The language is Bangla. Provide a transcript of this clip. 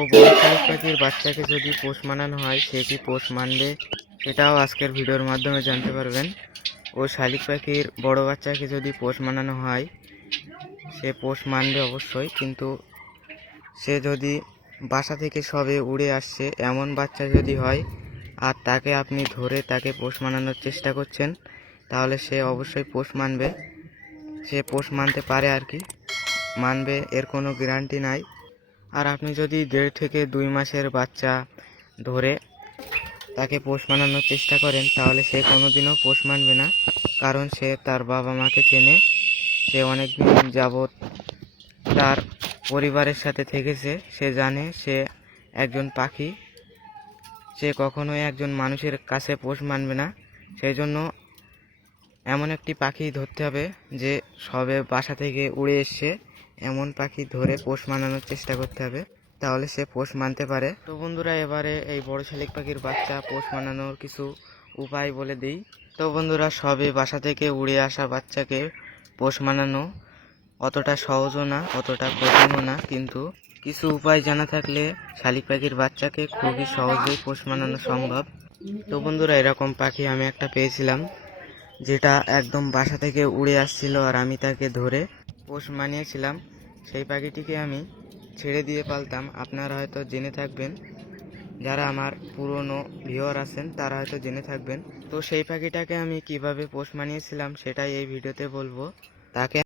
ও বড় শালিক পাখির বাচ্চাকে যদি পোষ মানানো হয়, সে কি পোষ মানবে? সেটাও আজকের ভিডিওর মাধ্যমে জানতে পারবেন। ও শালিক পাখির বড় বাচ্চাকে যদি পোষ মানানো হয়, সে পোষ মানবে অবশ্যই, কিন্তু সে যদি বাসা থেকে সবে উড়ে আসছে, এমন বাচ্চা যদি হয়, আর তাকে আপনি ধরে তাকে পোষ মানানোর চেষ্টা করছেন, তাহলে সে অবশ্যই পোষ মানবে। সে পোষ মানতে পারে আর কি। মানবে, এর কোনো গ্যারান্টি নাই। আর আপনি যদি দেড় থেকে দুই মাসের বাচ্চা ধরে তাকে পোষ মানানোর চেষ্টা করেন, তাহলে সে কোনোদিনও পোষ মানবে না, কারণ সে তার বাবা মাকে চেনে, সে অনেক দিন যাবৎ তার পরিবারের সাথে থেকেছে, সে জানে সে একজন পাখি, সে কখনোই একজন মানুষের কাছে পোষ মানবে না সেই জন্য এমন একটি পাখি ধরতে হবে যে সবে বাসা থেকে উড়ে এসছে। এমন পাখি ধরে পোষ মানানোর চেষ্টা করতে হবে, তাহলে সে পোষ মানতে পারে। তো বন্ধুরা, এবারে এই বড় শালিক পাখির বাচ্চা পোষ মানানোর কিছু উপায় বলে দিই। তো বন্ধুরা, সবে বাসা থেকে উড়ে আসা বাচ্চাকে পোষ মানানো অতটা সহজও না, অতটা কঠিনও না, কিন্তু কিছু উপায় জানা থাকলে শালিক পাখির বাচ্চাকে খুবই সহজেই পোষ মানানো সম্ভব। তো বন্ধুরা, এরকম পাখি আমি একটা পেয়েছিলাম, যেটা একদম বাসা থেকে উড়ে আসছিল আর আমি তাকে ধরে পোষ মানিয়েছিলাম, সেই পাখিটিকে আমি ছেড়ে দিয়ে পালতাম। আপনারা হয়তো জেনে থাকবেন, যারা আমার পুরনো ভিওর আছেন, তারা হয়তো জেনে থাকবেন। তো সেই পাখিটাকে আমি কীভাবে পোষ মানিয়েছিলাম, সেটাই এই ভিডিওতে বলব। তাকে